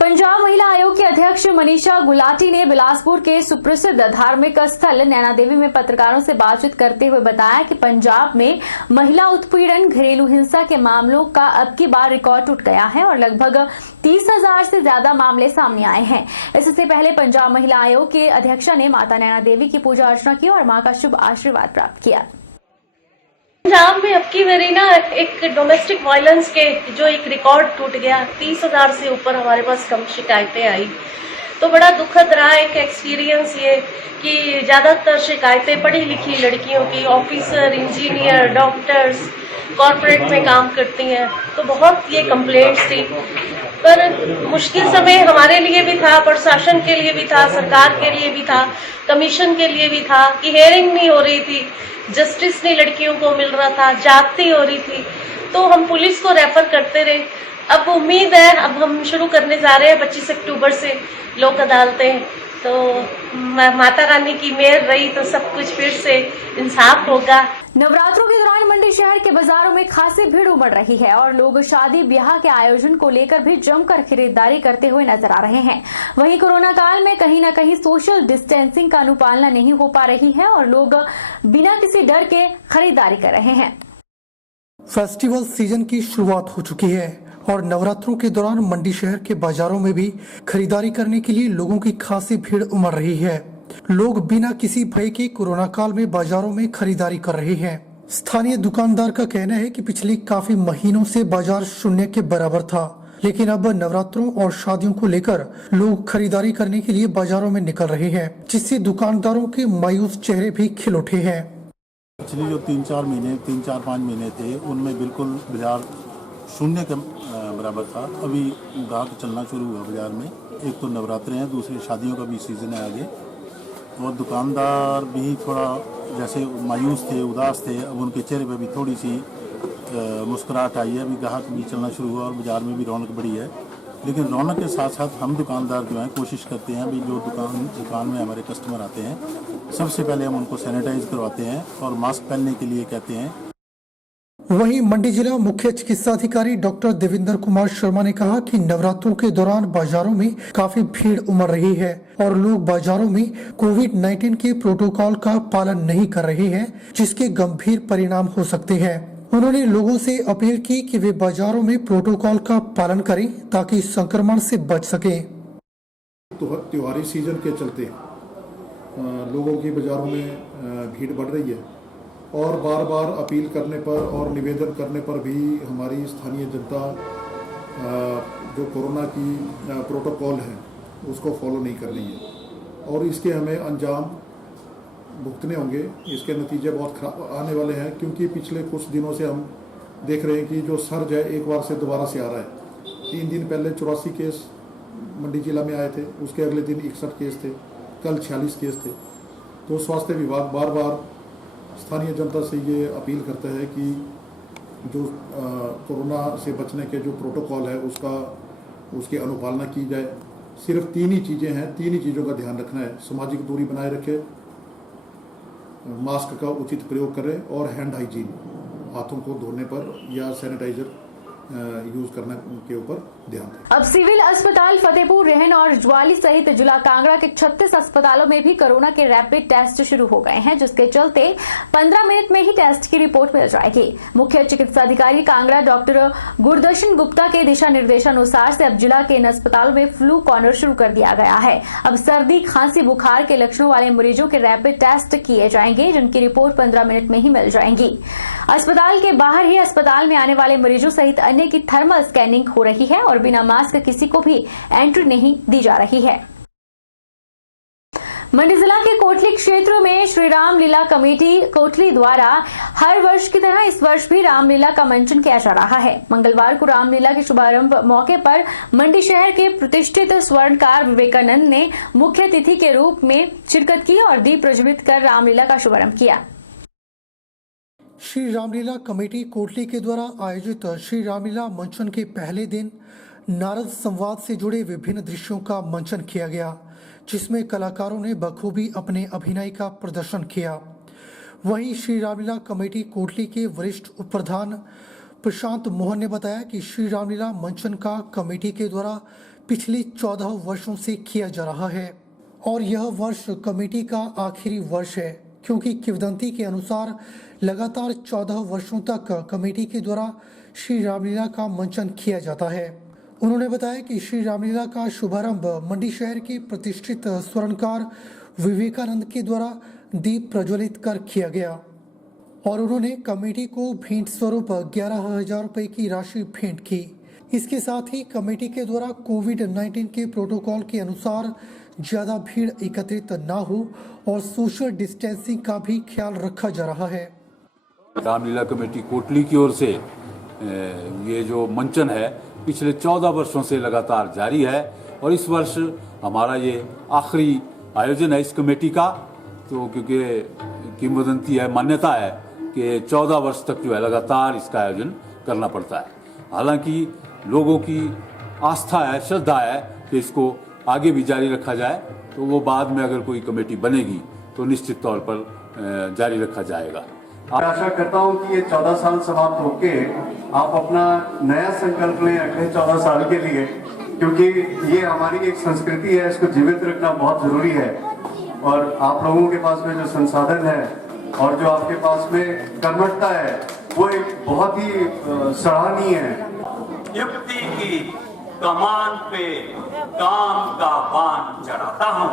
पंजाब महिला आयोग की अध्यक्ष मनीषा गुलाटी ने बिलासपुर के सुप्रसिद्ध धार्मिक स्थल नैना देवी में पत्रकारों से बातचीत करते हुए बताया कि पंजाब में महिला उत्पीड़न, घरेलू हिंसा के मामलों का अब की बार रिकॉर्ड टूट गया है और लगभग 30,000 से ज्यादा मामले सामने आए हैं। इससे पहले पंजाब महिला आयोग के अध्यक्षा ने माता नैना देवी की पूजा अर्चना की और मां का शुभ आशीर्वाद प्राप्त किया। पंजाब में अब की मेरी ना एक डोमेस्टिक वायलेंस के जो एक रिकॉर्ड टूट गया, 30,000 से ऊपर हमारे पास कम शिकायतें आई। तो बड़ा दुखद रहा एक एक्सपीरियंस ये कि ज्यादातर शिकायतें पढ़ी लिखी लड़कियों की, ऑफिसर, इंजीनियर, डॉक्टर्स, कॉर्पोरेट में काम करती हैं, तो बहुत ये कंप्लेंट्स थी। पर मुश्किल समय हमारे लिए भी था, प्रशासन के लिए भी था, सरकार के लिए भी था, कमीशन के लिए भी था कि हेयरिंग नहीं हो रही थी, जस्टिस नहीं लड़कियों को मिल रहा था, जाति हो रही थी, तो हम पुलिस को रेफर करते रहे। अब उम्मीद है, अब हम शुरू करने जा रहे हैं 25 अक्टूबर से लोक अदालतें, तो माता रानी की मेहर रही तो सब कुछ फिर से इंसाफ होगा। नवरात्रों के दौरान मंडी शहर के बाजारों में खासी भीड़ उमड़ रही है और लोग शादी ब्याह के आयोजन को लेकर भी जमकर खरीदारी करते हुए नजर आ रहे हैं। वहीं कोरोना काल में कहीं न कहीं सोशल डिस्टेंसिंग का अनुपालना नहीं हो पा रही है और लोग बिना किसी डर के खरीदारी कर रहे हैं। फेस्टिवल सीजन की शुरुआत हो चुकी है और नवरात्रों के दौरान मंडी शहर के बाजारों में भी खरीदारी करने के लिए लोगों की खासी भीड़ उमड़ रही है। लोग बिना किसी भय के कोरोना काल में बाजारों में खरीदारी कर रहे हैं। स्थानीय दुकानदार का कहना है कि पिछले काफी महीनों से बाजार शून्य के बराबर था, लेकिन अब नवरात्रों और शादियों को लेकर लोग खरीदारी करने के लिए बाजारों में निकल रहे हैं, जिससे दुकानदारों के मायूस चेहरे भी खिल उठे हैं। पिछले जो 3-4-5 महीने थे उनमें बिल्कुल बाजार शून्य के बराबर था। अभी ग्राहक चलना शुरू हुआ बाजार में। एक तो नवरात्रे हैं, दूसरे शादियों का भी सीजन है आगे, और दुकानदार भी थोड़ा जैसे मायूस थे, उदास थे। अब उनके चेहरे पे भी थोड़ी सी मुस्कुराहट आई है। अभी ग्राहक भी चलना शुरू हुआ और बाजार में भी रौनक बढ़ी है। लेकिन रौनक के साथ साथ हम दुकानदार जो हैं कोशिश करते हैं भी जो दुकान में हमारे कस्टमर आते हैं, सबसे पहले हम उनको सैनिटाइज करवाते हैं और मास्क पहनने के लिए कहते हैं। वहीं मंडी जिला मुख्य चिकित्सा अधिकारी डॉक्टर देवेंद्र कुमार शर्मा ने कहा कि नवरात्रों के दौरान बाजारों में काफी भीड़ उमड़ रही है और लोग बाजारों में कोविड-19 के प्रोटोकॉल का पालन नहीं कर रहे हैं, जिसके गंभीर परिणाम हो सकते हैं। उन्होंने लोगों से अपील की कि वे बाजारों में प्रोटोकॉल का पालन करें ताकि संक्रमण से बच सके। तो त्योहारी सीजन के चलते लोगों की बाजारों में भीड़ बढ़ रही है और बार बार अपील करने पर और निवेदन करने पर भी हमारी स्थानीय जनता जो कोरोना की प्रोटोकॉल है उसको फॉलो नहीं कर रही है और इसके हमें अंजाम भुगतने होंगे। इसके नतीजे बहुत खराब आने वाले हैं, क्योंकि पिछले कुछ दिनों से हम देख रहे हैं कि जो सर्ज है एक बार से दोबारा से आ रहा है। 3 दिन पहले 84 केस मंडी जिला में आए थे, उसके अगले दिन 61 केस थे, कल 46 केस थे। तो स्वास्थ्य विभाग बार बार स्थानीय जनता से ये अपील करता है कि जो कोरोना से बचने के जो प्रोटोकॉल है उसकी अनुपालना की जाए। सिर्फ 3 ही चीज़ें हैं, 3 ही चीज़ों का ध्यान रखना है। सामाजिक दूरी बनाए रखें, मास्क का उचित प्रयोग करें और हैंड हाइजीन, हाथों को धोने पर या सैनिटाइजर यूज करने के ऊपर ध्यान दें। अब सिविल अस्पताल फतेहपुर, रेहन और ज्वाली सहित जिला कांगड़ा के 36 अस्पतालों में भी कोरोना के रैपिड टेस्ट शुरू हो गए हैं, जिसके चलते 15 मिनट में ही टेस्ट की रिपोर्ट मिल जाएगी। मुख्य चिकित्सा अधिकारी कांगड़ा डॉक्टर गुरदर्शन गुप्ता के दिशा निर्देशानुसार से अब जिला के इन अस्पतालों में फ्लू कॉर्नर शुरू कर दिया गया है। अब सर्दी, खांसी, बुखार के लक्षणों वाले मरीजों के रैपिड टेस्ट किए जाएंगे, जिनकी रिपोर्ट 15 मिनट में ही मिल जाएंगी। अस्पताल के बाहर ही अस्पताल में आने वाले मरीजों सहित अन्य की थर्मल स्कैनिंग हो रही है और बिना मास्क किसी को भी एंट्री नहीं दी जा रही है। मंडी जिला के कोटली क्षेत्र में श्री राम लीला कमेटी कोटली द्वारा हर वर्ष की तरह इस वर्ष भी रामलीला का मंचन किया जा रहा है। मंगलवार को रामलीला के शुभारंभ मौके पर मंडी शहर के प्रतिष्ठित स्वर्णकार विवेकानंद ने मुख्य अतिथि के रूप में शिरकत की और दीप प्रज्वलित कर रामलीला का शुभारंभ किया। श्री रामलीला कमेटी कोटली के द्वारा आयोजित श्री रामलीला मंचन के पहले दिन नारद संवाद से जुड़े विभिन्न दृश्यों का मंचन किया गया, जिसमें कलाकारों ने बखूबी अपने अभिनय का प्रदर्शन किया। वहीं श्री रामलीला कमेटी कोटली के वरिष्ठ उप प्रधान प्रशांत मोहन ने बताया कि श्री रामलीला मंचन का कमेटी के द्वारा पिछले 14 वर्षों से किया जा रहा है और यह वर्ष कमेटी का आखिरी वर्ष है, क्योंकि किंवदंती के अनुसार लगातार 14 वर्षों तक कमेटी के द्वारा श्री रामलीला का मंचन किया जाता है। उन्होंने बताया कि श्री रामलीला का शुभारंभ मंडी शहर के प्रतिष्ठित स्वर्णकार विवेकानंद के द्वारा दीप प्रज्वलित कर किया गया और उन्होंने कमेटी को भेंट स्वरूप 11,000 रुपए की राशि भेंट की। इसके साथ ही कमेटी के द्वारा कोविड-19 के प्रोटोकॉल के अनुसार ज्यादा भीड़ एकत्रित न हो और सोशल डिस्टेंसिंग का भी ख्याल रखा जा रहा है। रामलीला कमेटी कोटली की ओर से ये जो मंचन है पिछले 14 वर्षों से लगातार जारी है और इस वर्ष हमारा ये आखिरी आयोजन है इस कमेटी का। तो क्योंकि किंवदंती है, मान्यता है कि 14 वर्ष तक जो है लगातार इसका आयोजन करना पड़ता है। हालांकि लोगों की आस्था है, श्रद्धा है कि इसको आगे भी जारी रखा जाए, तो वो बाद में अगर कोई कमेटी बनेगी तो निश्चित तौर पर जारी रखा जाएगा। मैं आशा करता हूं कि ये 14 साल समाप्त होके आप अपना नया संकल्प लें अगले 14 साल के लिए, क्योंकि ये हमारी एक संस्कृति है, इसको जीवित रखना बहुत जरूरी है। और आप लोगों के पास में जो संसाधन है और जो आपके पास में कर्मठता है वो एक बहुत ही सराहनीय है। युक्ति की कमान पे काम का बाण चढ़ाता हूँ,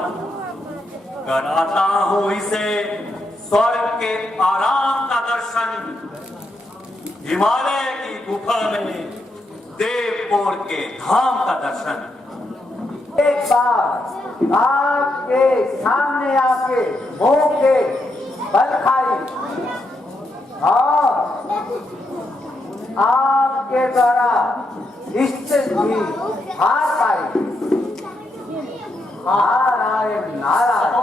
कराता हूँ इसे स्वर्ग के आराम का दर्शन, हिमालय की गुफा में देवपुर के धाम का दर्शन। एक बार आपके सामने आके मुंह के बल खाई और आपके द्वारा इससे भी हार पाई। नारायण नारायण।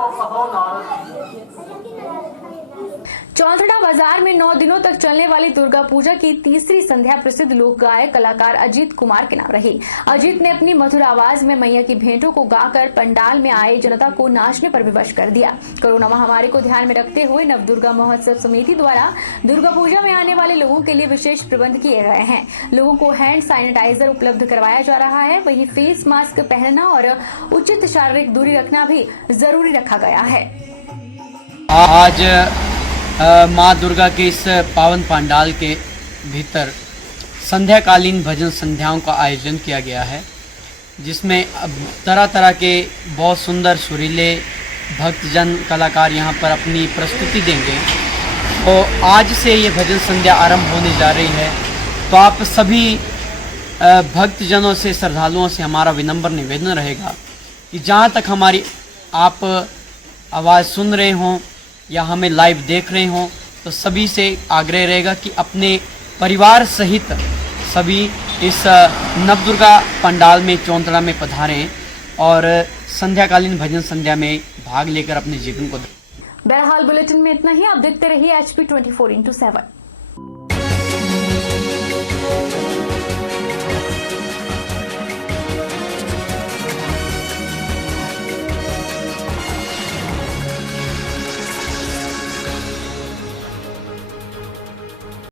चौंतड़ा बाजार में 9 दिनों तक चलने वाली दुर्गा पूजा की तीसरी संध्या प्रसिद्ध लोक गायक कलाकार अजीत कुमार के नाम रही। अजीत ने अपनी मधुर आवाज में मैया की भेंटों को गाकर पंडाल में आए जनता को नाचने पर विवश कर दिया। कोरोना महामारी को ध्यान में रखते हुए नवदुर्गा महोत्सव समिति द्वारा दुर्गा पूजा में आने वाले लोगों के लिए विशेष प्रबंध किए गए हैं। लोगों को हैंड सैनिटाइजर उपलब्ध करवाया जा रहा है, वहीं फेस मास्क पहनना और उचित शारीरिक दूरी रखना भी जरूरी रखा गया है। आज माँ दुर्गा के इस पावन पंडाल के भीतर संध्याकालीन भजन संध्याओं का आयोजन किया गया है, जिसमें तरह तरह के बहुत सुंदर सुरीले भक्तजन कलाकार यहाँ पर अपनी प्रस्तुति देंगे। तो आज से ये भजन संध्या आरंभ होने जा रही है। तो आप सभी भक्तजनों से, श्रद्धालुओं से हमारा विनम्र निवेदन रहेगा कि जहाँ तक हमारी आप आवाज़ सुन रहे हों या हमें लाइव देख रहे हों, तो सभी से आग्रह रहेगा कि अपने परिवार सहित सभी इस नवदुर्गा पंडाल में चौंतड़ा में पधारें और संध्याकालीन भजन संध्या में भाग लेकर अपने जीवन को। बहरहाल बुलेटिन में इतना ही। आप देखते रहिए HP 24x7।